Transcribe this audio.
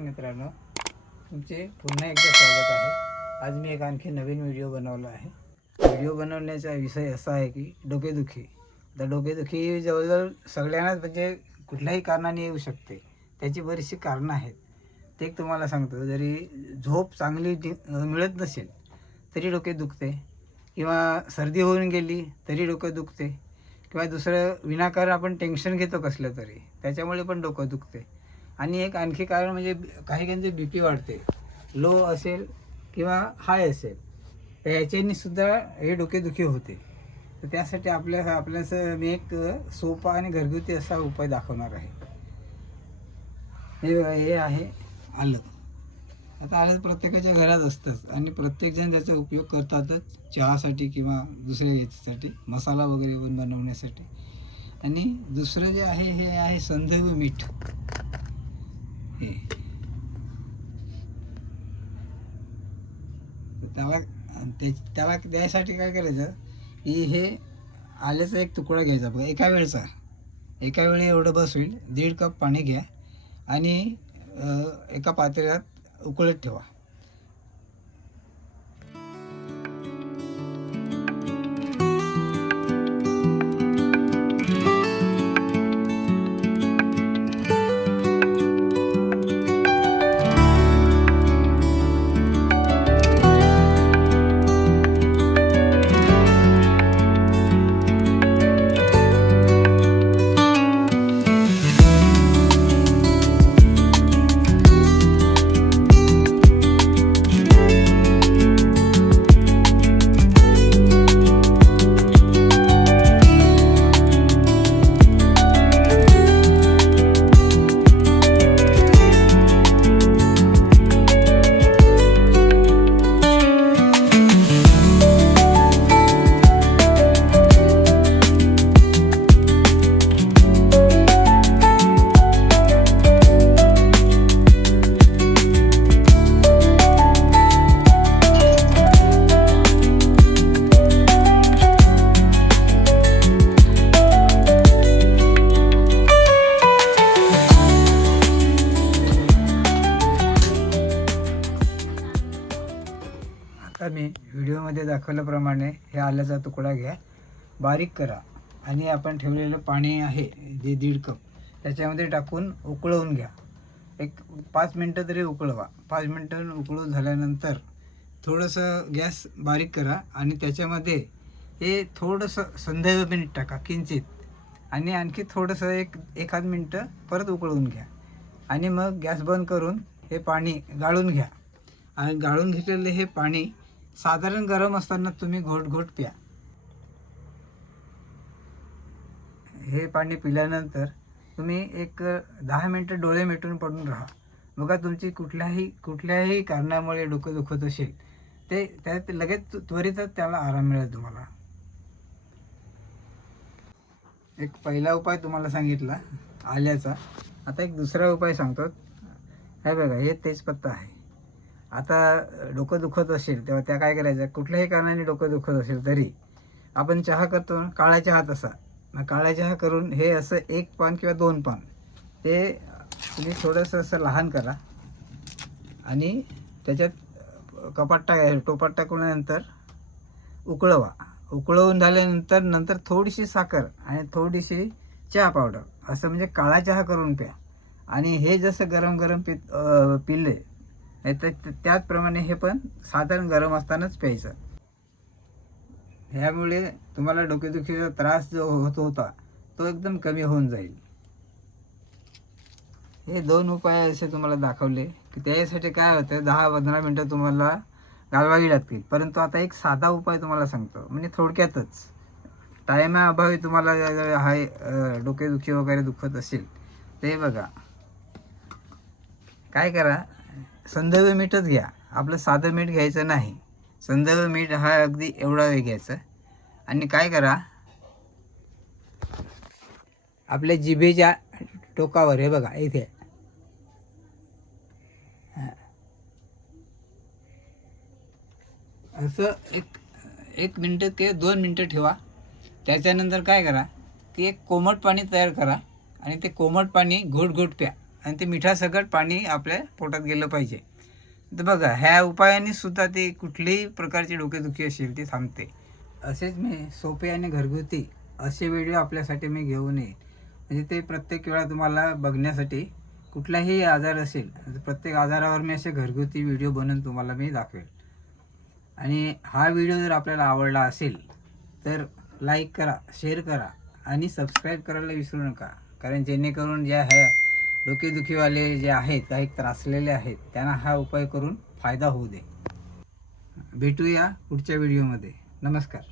मित्रांनो. तुमचे पुन्हा एकदा स्वागत आहे. आज मी एक आणखी नवीन व्हिडिओ बनवला आहे. व्हिडिओ बनवण्याचा विषय असा आहे की डोकेदुखी. तर डोकेदुखी जवळजवळ सगळ्यांनाच म्हणजे कुठल्याही कारणाने येऊ शकते. त्याची बरीचशी कारणं आहेत. ते एक तुम्हाला सांगतो. जरी झोप चांगली मिळत नसेल तरी डोके दुखते. किंवा सर्दी होऊन गेली तरी डोकं दुखते. किंवा दुसरं विनाकारण आपण टेन्शन घेतो कसलं तरी त्याच्यामुळे पण डोकं दुखते. आणि एक आणखी कारण म्हणजे काही काहींचे बी पी वाढते. लो असेल किंवा हाय असेल. तर ह्याच्यानी सुद्धा हे डोकेदुखी होते. तर त्यासाठी आपल्या आपल्यास मी एक सोपा आणि घरगुती असा उपाय दाखवणार आहे. हे हे आहे आलं. आता आलं प्रत्येकाच्या घरात असतंच. आणि प्रत्येकजण त्याचा उपयोग करतातच चहासाठी किंवा दुसऱ्या याच्यासाठी मसाला वगैरे पण बनवण्यासाठी. आणि दुसरं जे आहे हे आहे संदैव मीठ. त्याला ते त्याला द्यायसाठी काय करायचं की हे आल्याचा एक तुकडा घ्यायचा बघा एका वेळचा. एका वेळी एवढं बस होईल दीड कप पाणी घ्या आणि एका पातेल्यात उकळत ठेवा. आता मी व्हिडिओमध्ये दाखवल्याप्रमाणे हे आल्याचा तुकडा घ्या बारीक करा आणि आपण ठेवलेलं पाणी आहे जे दीड कप त्याच्यामध्ये टाकून उकळवून घ्या. एक पाच मिनटं तरी उकळवा. पाच मिनटं उकळून झाल्यानंतर थोडंसं गॅस बारीक करा आणि त्याच्यामध्ये हे थोडंसं संदैव मीठ टाका किंचित. आणि आणखी थोडंसं एक एखाद मिनटं परत उकळवून घ्या. आणि मग गॅस बंद करून हे पाणी गाळून घ्या. आणि गाळून घेतलेले हे पाणी साधारण गरम असताना तुम्ही घोट घोट प्या. हे पाणी पिल्यानंतर तुम्ही एक दहा मिनटं डोळे मिटून पडून राहा. बघा तुमची कुठल्याही कुठल्याही कारणामुळे डोकं दुखत असेल ते त्यात लगेच त्वरितच त्याला आराम मिळेल तुम्हाला. एक पहिला उपाय तुम्हाला सांगितला आल्याचा. आता एक दुसरा उपाय सांगतो. हे बघा हे तेजपत्ता आहे. आता डोकं दुखत असेल तेव्हा त्या काय करायचं? कुठल्याही कारणाने डोकं दुखत असेल तरी आपण चहा करतो ना काळा चहा तसा मग काळा चहा करून हे असं एक पान किंवा दोन पान ते तुम्ही थोडंसं असं लहान करा. आणि त्याच्यात कपाट टाकाय टोपात टाकल्यानंतर उकळवा. उकळवून झाल्यानंतर नंतर थोडीशी साखर आणि थोडीशी चहा पावडर. असं म्हणजे काळा चहा करून प्या. आणि हे जसं गरम गरम पि पिले नाही तर त्याचप्रमाणे हे पण साधारण गरम असतानाच प्यायचं. ह्यामुळे तुम्हाला डोकेदुखीचा त्रास जो होत होता तो एकदम कमी होऊन जाईल. हे दोन उपाय असे तुम्हाला दाखवले की त्याच्यासाठी काय होतं दहा पंधरा मिनटं तुम्हाला घालवावी लागतील. परंतु आता एक साधा उपाय तुम्हाला सांगतो म्हणजे थोडक्यातच. टायमाअभावी तुम्हाला हाय डोकेदुखी वगैरे दुखत असेल ते बघा. काय करा संदर्भ मीठच घ्या. आपलं साधं मीठ घ्यायचं नाही. संदर्भ मीठ हा अगदी एवढा वेळ घ्यायचा. आणि काय करा? आपल्या जिभेच्या टोकावर हे बघा इथे. असं एक एक मिनटं ते दोन मिनटं ठेवा. त्याच्यानंतर काय करा? की एक कोमट पाणी तयार करा. आणि ते कोमट पाणी घोट घोट प्या. आणि ते मिठासकट पाणी आपल्या पोटात गेलं पाहिजे. तर बघा ह्या उपायाने सुद्धा ते कुठलीही प्रकारची डोकेदुखी असेल ती थांबते. असेच मी सोपे आणि घरगुती असे व्हिडिओ आपल्यासाठी मी घेऊन येईन. म्हणजे ते प्रत्येक वेळा तुम्हाला बघण्यासाठी कुठलाही आजार असेल तर प्रत्येक आजारावर मी असे घरगुती व्हिडिओ बनवून तुम्हाला मी दाखवेल आणि हा व्हिडिओ जर आपल्याला आवडला असेल तर लाईक करा शेअर करा आणि सबस्क्राईब करायला विसरू नका. कारण जेणेकरून ज्या ह्या डोकेदुखीवाले जे आहेत काही त्रासलेले आहेत त्यांना हा उपाय करून फायदा होऊ दे. भेटूया पुढच्या व्हिडिओमध्ये. नमस्कार.